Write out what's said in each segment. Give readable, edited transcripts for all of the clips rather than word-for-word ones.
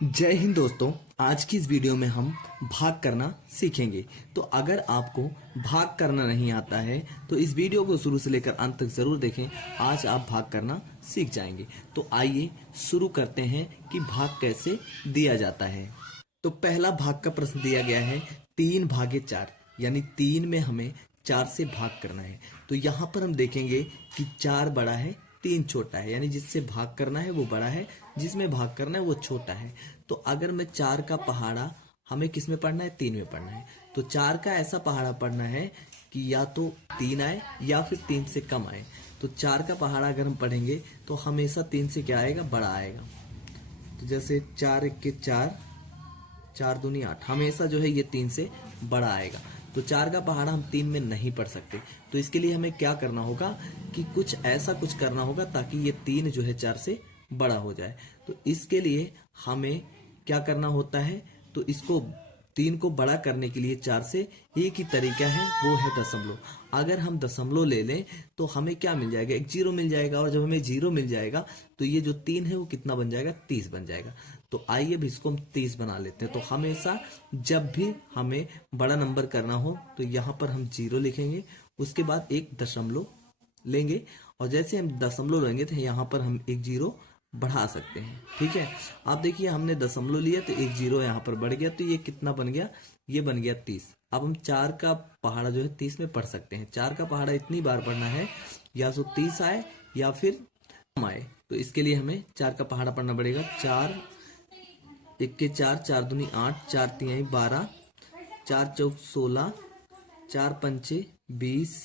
जय हिंद दोस्तों। आज की इस वीडियो में हम भाग करना सीखेंगे। तो अगर आपको भाग करना नहीं आता है तो इस वीडियो को शुरू से लेकर अंत तक जरूर देखें। आज आप भाग करना सीख जाएंगे। तो आइए शुरू करते हैं कि भाग कैसे दिया जाता है। तो पहला भाग का प्रश्न दिया गया है 3/4, यानी 3 में हमें 4 से भाग करना है। तो यहाँ पर हम देखेंगे कि 4 बड़ा है, 3 छोटा है, यानी जिससे भाग करना है वो बड़ा है, जिसमें भाग करना है वो छोटा है। तो अगर मैं 4 का पहाड़ा हमें किस में पढ़ना है, 3 में पढ़ना है। तो 4 का ऐसा पहाड़ा पढ़ना है कि या तो 3 आए या फिर 3 से कम आए। तो 4 का पहाड़ा अगर हम पढ़ेंगे तो हमेशा 3 से क्या आएगा, बड़ा आएगा। तो जैसे 4 1 4, 4 दूनी 8, हमेशा जो है ये 3 से बड़ा आएगा। तो 4 का पहाड़ा हम 3 में नहीं पढ़ सकते। तो इसके लिए हमें क्या करना होगा कि कुछ ऐसा कुछ करना होगा ताकि ये 3 जो है 4 से बड़ा हो जाए। तो इसके लिए हमें क्या करना होता है, तो इसको 3 को बड़ा करने के लिए 4 से एक ही तरीका है, वो है दशमलव। अगर हम दशमलव ले लें तो हमें क्या मिल जाएगा, एक जीरो मिल जाएगा। और जब हमें जीरो मिल जाएगा तो ये जो 3 है वो कितना बन जाएगा, 30 बन जाएगा। तो आइए भी इसको हम 30 बना लेते हैं। तो हमेशा जब भी हमें बड़ा नंबर करना हो तो यहाँ पर हम जीरो लिखेंगे, उसके बाद एक दशमलव लेंगे, और जैसे हम दशमलव लेंगे तो यहाँ पर हम एक जीरो बढ़ा सकते हैं। ठीक है, आप देखिए हमने दशमलव लिया तो एक जीरो यहाँ पर बढ़ गया। तो ये कितना बन गया, ये बन गया 30। अब हम 4 का पहाड़ा जो है 30 में पढ़ सकते हैं। 4 का पहाड़ा इतनी बार पढ़ना है, या तो 30 आए या फिर कम आए। तो इसके लिए हमें 4 का पहाड़ा पढ़ना पड़ेगा। 4 1 के 4, 4 दूनी 8, 4 तिहाई 12, 4 चौक 16, 4 पंचे 20,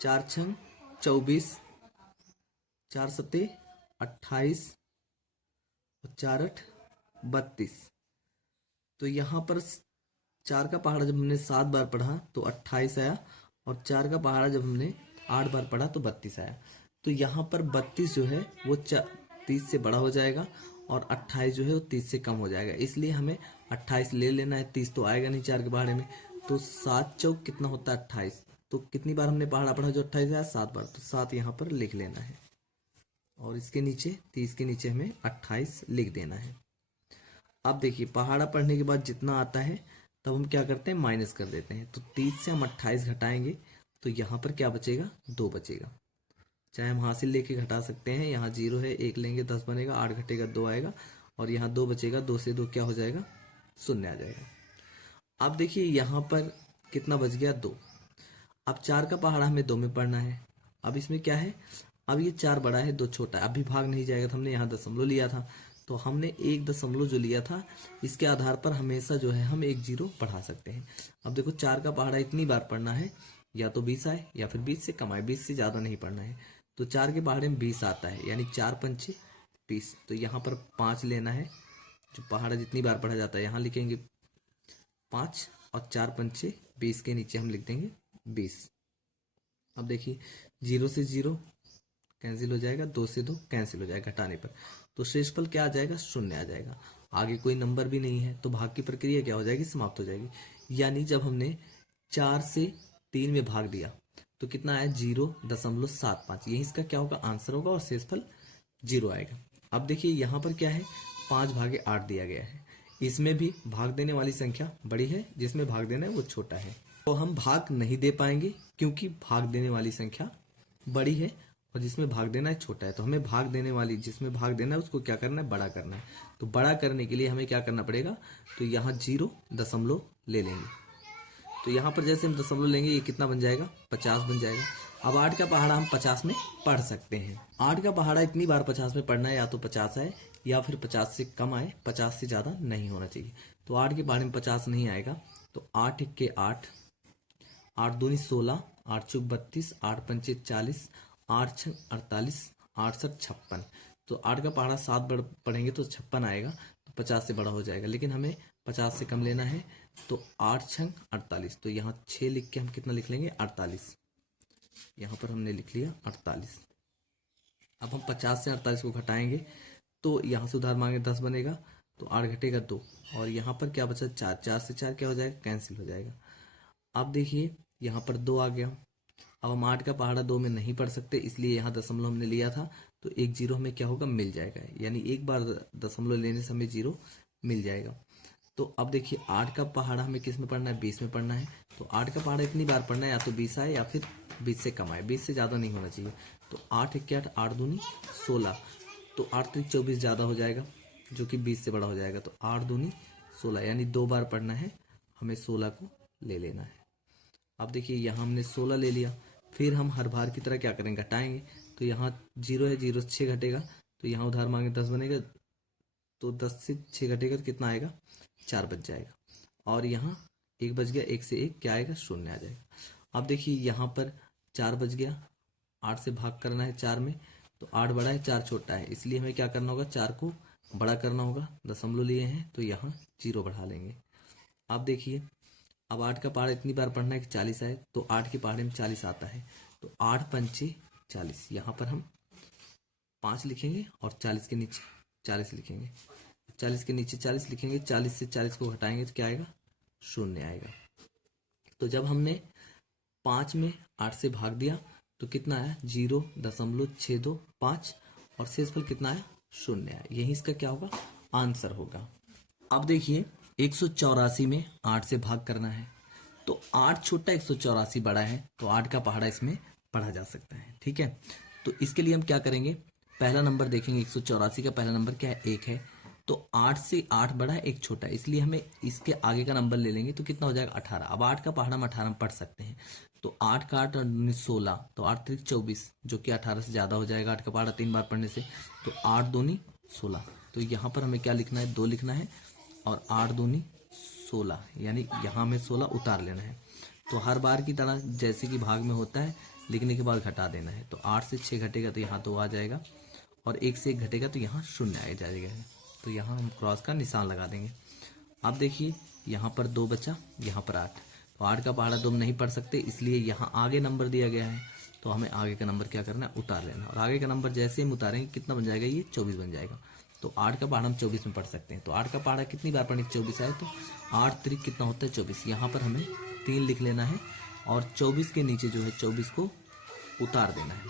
4 छंग 24, 4 सते 28 और 4 8 32। तो यहाँ पर 4 का पहाड़ा जब हमने 7 बार पढ़ा तो 28 आया, और 4 का पहाड़ा जब हमने 8 बार पढ़ा तो 32 आया। तो यहाँ पर 32 जो है वो 30 से बड़ा हो जाएगा, और 28 जो है वो 30 से कम हो जाएगा। इसलिए हमें 28 ले लेना है, 30 तो आएगा नहीं 4 के पहाड़े में। तो 7 चौक कितना होता है, 28। तो कितनी बार हमने पहाड़ा पढ़ा जो 28 आया, 7 बार। तो 7 यहाँ पर लिख लेना है, और इसके नीचे 30 के नीचे हमें 28 लिख देना है। अब देखिए पहाड़ा पढ़ने के बाद जितना आता है तब हम क्या करते हैं, माइनस कर देते हैं। तो 30 से हम 28 घटाएंगे तो यहाँ पर क्या बचेगा, 2 बचेगा। चाहे हम हासिल लेके घटा सकते हैं, यहाँ 0 है, 1 लेंगे 10 बनेगा, 8 घटेगा 2 आएगा, और यहाँ 2 बचेगा। 2 से 2 क्या हो जाएगा, 0 आ जाएगा। अब देखिए यहाँ पर कितना बच गया, 2। अब 4 का पहाड़ा हमें 2 में पढ़ना है। अब इसमें क्या है, अब ये 4 बड़ा है 2 छोटा है, अभी भाग नहीं जाएगा। तो हमने यहाँ दशमलव लिया था, तो हमने एक दशमलव जो लिया था इसके आधार पर हमेशा जो है हम एक जीरो बढ़ा सकते हैं। अब देखो 4 का पहाड़ा इतनी बार पढ़ना है, या तो 20 आए या फिर 20 से कम आए, 20 से ज्यादा नहीं पढ़ना है। तो 4 के पहाड़े में 20 आता है, यानी 4 पंचे 20। तो यहाँ पर 5 लेना है, जो पहाड़ा जितनी बार पढ़ा जाता है यहाँ लिखेंगे 5, और 4 पंचे 20 के नीचे हम लिख देंगे 20। अब देखिए 0 से 0 कैंसिल हो जाएगा, 2 से 2 कैंसिल हो जाएगा घटाने पर। तो शेषफल क्या आ जाएगा, 0 आ जाएगा। आगे कोई नंबर भी नहीं है, तो भाग की प्रक्रिया क्या हो जाएगी, समाप्त हो जाएगी। यानी जब हमने 4 से 3 में भाग दिया तो कितना आया, 0.75। यही इसका क्या होगा, आंसर होगा, और शेषफल 0 आएगा। अब देखिए यहाँ पर क्या है, 5/8 दिया गया है। इसमें भी भाग देने वाली संख्या बड़ी है, जिसमें भाग देना है वो छोटा है। तो हम भाग नहीं दे पाएंगे क्योंकि भाग देने वाली संख्या बड़ी है और जिसमें भाग देना है छोटा है। तो हमें भाग देने वाली जिसमें भाग देना है उसको क्या करना है, बड़ा करना है। तो बड़ा करने के लिए हमें क्या करना पड़ेगा, तो यहाँ 0 ले लेंगे। तो यहाँ पर जैसे हम दशमलव लेंगे ये कितना बन जाएगा, 50 बन जाएगा। अब 8 का पहाड़ा हम 50 में पढ़ सकते हैं। 8 का पहाड़ा इतनी बार 50 में पढ़ना है, या तो 50 आए या फिर 50 से कम आए, 50 से ज्यादा नहीं होना चाहिए। तो 8 के पहाड़े में 50 नहीं आएगा। तो 8 1 के 8, 8 दूनी 16, 8 चौक 32, 8 पंचे 40, 8 छंग 48, 8 सत 56। तो 8 का पहाड़ा 7 बार पढ़ेंगे तो 56 आएगा, तो 50 से बड़ा हो जाएगा। लेकिन हमें 50 से कम लेना है, तो 8 छंग 48। तो यहाँ 6 लिख के हम कितना लिख लेंगे, 48। यहाँ पर हमने लिख लिया 48। अब हम 50 से 48 को घटाएंगे तो यहाँ से उधार मांगे 10 बनेगा, तो 8 घटेगा 2, और यहाँ पर क्या बचा, 4। 4 से 4 क्या हो जाएगा, कैंसिल हो जाएगा। अब देखिए यहाँ पर 2 आ गया। अब हम 8 का पहाड़ा 2 में नहीं पढ़ सकते, इसलिए यहाँ दशमलव हमने लिया था, तो एक जीरो हमें क्या होगा, मिल जाएगा। यानी एक बार दशमलव लेने से हमें जीरो मिल जाएगा। तो अब देखिए 8 का पहाड़ा हमें किस में पढ़ना है, 20 में पढ़ना है। तो 8 का पहाड़ा इतनी बार पढ़ना है, या तो 20 आए या फिर 20 से कम आए, 20 से ज़्यादा नहीं होना चाहिए। तो 8 एक 8, 8 दूनी 16, तो 8 3 24 ज़्यादा हो जाएगा, जो कि 20 से बड़ा हो जाएगा। तो 8 दूनी 16, यानी 2 बार पढ़ना है, हमें 16 को ले लेना है। अब देखिए यहाँ हमने 16 ले लिया, फिर हम हर बार की तरह क्या करेंगे, घटाएंगे। तो यहाँ 0 है, 0 से 6 घटेगा, तो यहाँ उधार मांगे 10 बनेगा, तो 10 से 6 घटेगा तो कितना आएगा, 4 बच जाएगा। और यहाँ 1 बच गया, 1 से 1 क्या आएगा, 0 आ जाएगा। अब देखिए यहाँ पर 4 बच गया, 8 से भाग करना है 4 में, तो 8 बड़ा है 4 छोटा है, इसलिए हमें क्या करना होगा, 4 को बड़ा करना होगा। दशमलव लिए हैं तो यहाँ 0 बढ़ा लेंगे। अब देखिए अब 8 का पहाड़ा इतनी बार पढ़ना है कि 40 आए, तो 8 के पहाड़े में 40 आता है, तो 8 पंचे 40, यहाँ पर हम 5 लिखेंगे और 40 के नीचे 40 लिखेंगे, 40 के नीचे 40 लिखेंगे, 40 से 40 को घटाएंगे तो क्या आएगा, 0 आएगा। तो जब हमने 5 में 8 से भाग दिया तो कितना आया, 0.625, और शेषफल कितना आया, 0 आया। यही इसका क्या होगा, आंसर होगा। अब देखिए 184 में 8 से भाग करना है, तो 8 छोटा 184 बड़ा है, तो 8 का पहाड़ा इसमें पढ़ा जा सकता है। ठीक है, तो इसके लिए हम क्या करेंगे, पहला नंबर देखेंगे, 184 का पहला नंबर क्या है, 1 है, तो 8 से 8 बड़ा है 1 छोटा है, इसलिए हमें इसके आगे का नंबर ले लेंगे, तो कितना हो जाएगा, 18। अब 8 का पहाड़ा हम 18 में पढ़ सकते हैं, तो 8 का 8 और 16, तो 8 3 24, जो कि 18 से ज़्यादा हो जाएगा 8 का पहाड़ा 3 बार पढ़ने से, तो 8 दूनी 16। तो यहाँ पर हमें क्या लिखना है, 2 लिखना है, और 8 दूनी 16, यानी यहाँ हमें 16 उतार लेना है। तो हर बार की तरह जैसे कि भाग में होता है, लिखने के बाद घटा देना है। तो 8 से 6 घटेगा तो यहाँ 2 आ जाएगा, और 1 से 1 घटेगा तो यहाँ 0 आ जाएगा। तो यहाँ हम क्रॉस का निशान लगा देंगे। अब देखिए यहाँ पर 2 बचा, यहाँ पर 8, तो 8 का पहाड़ा 2 नहीं पढ़ सकते, इसलिए यहाँ आगे नंबर दिया गया है, तो हमें आगे का नंबर क्या करना है, उतार लेना। और आगे का नंबर जैसे हम उतारेंगे कितना बन जाएगा, ये 24 बन जाएगा। तो 8 का पहाड़ा हम 24 में पढ़ सकते हैं। तो 8 का पहाड़ा कितनी बार पढ़ेंगे, 24 आए, तो 8 3 कितना होता है, 24। यहाँ पर हमें 3 लिख लेना है, और 24 के नीचे जो है 24 को उतार देना है।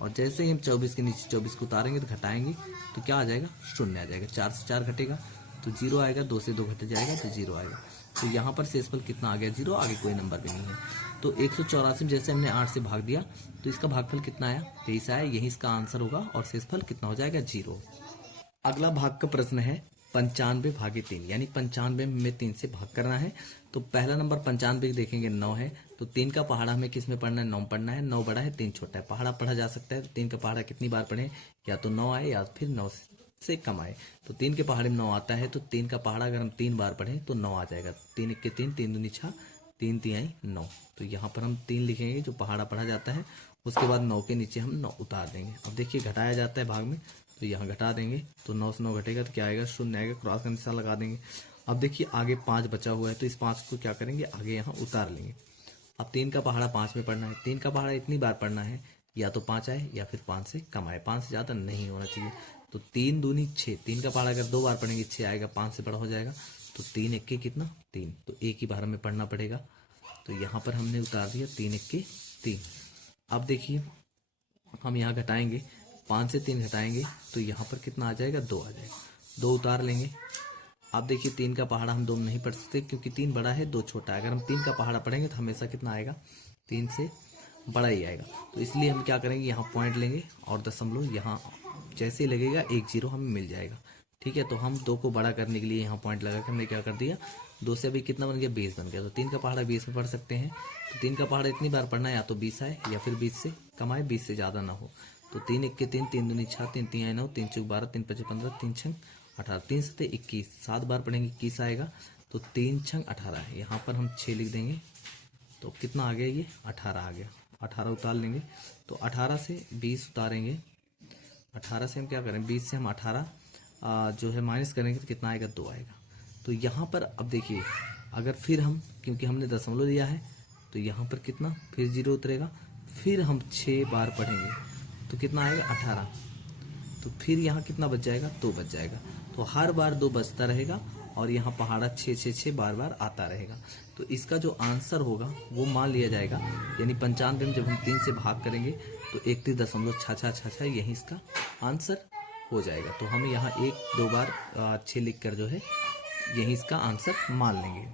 और जैसे ही हम 24 के नीचे 24 को उतारेंगे तो घटाएंगे तो क्या आ जाएगा, 0 आ जाएगा। 4 से 4 घटेगा तो 0 आएगा, 2 से 2 घट जाएगा तो 0 आएगा। तो यहाँ पर शेषफल कितना आ गया, 0, आगे कोई नंबर भी नहीं है। तो 184 में जैसे हमने 8 से भाग दिया तो इसका भागफल कितना आया, 23 आया, यही इसका आंसर होगा, और शेषफल कितना हो जाएगा, 0। अगला भाग का प्रश्न है 95 भागे 3, यानी 95 में 3 से भाग करना है। तो पहला नंबर 95 देखेंगे 9 है, तो 3 का पहाड़ा हमें किस में पढ़ना है, 9 पढ़ना है। 9 बड़ा है 3 छोटा है, पहाड़ा पढ़ा जा सकता है, तो 3 का पहाड़ा कितनी बार पढ़े, या तो 9 आए या फिर 9 से कम आए। तो 3 के पहाड़े में 9 आता है, तो 3 का पहाड़ा अगर हम 3 बार पढ़ें तो 9 आ जाएगा। 3 1 के 3, 3 दूनी 6, 3 3 9। तो यहाँ पर हम 3 लिखेंगे जो पहाड़ा पढ़ा जाता है, उसके बाद 9 के नीचे हम 9 उतार देंगे। अब देखिए घटाया जाता है भाग में, तो यहाँ घटा देंगे, तो 9 से 9 घटेगा तो क्या आएगा, 0 आएगा, क्रॉस का निशान लगा देंगे। अब देखिए आगे 5 बचा हुआ है, तो इस 5 को क्या करेंगे, आगे यहाँ उतार लेंगे। अब 3 का पहाड़ा 5 में पढ़ना है, 3 का पहाड़ा इतनी बार पढ़ना है, या तो 5 आए या फिर 5 से कम आए, 5 से ज़्यादा नहीं होना चाहिए। तो 3 दूनी 6, 3 का पहाड़ा अगर 2 बार पढ़ेंगे 6 आएगा, 5 से बड़ा हो जाएगा। तो 3 1 के कितना, 3, तो एक ही बार हमें पढ़ना पड़ेगा। तो यहाँ पर हमने उतार दिया 3 1 के 3। अब देखिए हम यहाँ घटाएंगे, 5 से 3 घटाएंगे तो यहाँ पर कितना आ जाएगा, 2 आ जाएगा, 2 उतार लेंगे। अब देखिए 3 का पहाड़ा हम 2 नहीं पढ़ सकते, क्योंकि 3 बड़ा है 2 छोटा है। अगर हम 3 का पहाड़ा पढ़ेंगे तो हमेशा कितना आएगा, 3 से बड़ा ही आएगा। तो इसलिए हम क्या करेंगे, यहाँ पॉइंट लेंगे, और दशमलव यहाँ जैसे ही लगेगा 1 0 हमें मिल जाएगा। ठीक है, तो हम 2 को बड़ा करने के लिए यहाँ पॉइंट लगा के हमने क्या कर दिया, 2 से अभी कितना बन गया, 20 बन गया। तो 3 का पहाड़ा 20 में पढ़ सकते हैं। तो 3 का पहाड़ा इतनी बार पढ़ना है, या तो 20 आए या फिर 20 से कम आए, 20 से ज़्यादा ना हो। तो 3 1 के 3, 3 दूनी 6, 3 3 आए 9, 3 4 12, 3 5 15, 3 6 18, 3 7 21, 7 बार पढ़ेंगे 21 आएगा। तो 3 6 18 है, यहाँ पर हम 6 लिख देंगे, तो कितना आ गया, ये 18 आ गया। 18 उतार लेंगे, तो 18 से 20 उतारेंगे। 18 से हम क्या करें, 20 से हम 18 जो है माइनस करेंगे तो कितना आएगा, 2 आएगा। तो यहाँ पर अब देखिए अगर फिर हम, क्योंकि हमने दशमलव लिया है, तो यहाँ पर कितना, फिर 0 उतरेगा, फिर हम 6 बार पढ़ेंगे तो कितना आएगा, 18। तो फिर यहाँ कितना बच जाएगा, 2 बच जाएगा। तो हर बार 2 बचता रहेगा, और यहाँ पहाड़ा 6 6 6 बार बार आता रहेगा। तो इसका जो आंसर होगा वो मान लिया जाएगा, यानी 95 में जब हम 3 से भाग करेंगे तो 31.6666 यही इसका आंसर हो जाएगा। तो हम यहाँ 1-2 बार 6 लिख कर जो है यही इसका आंसर मान लेंगे।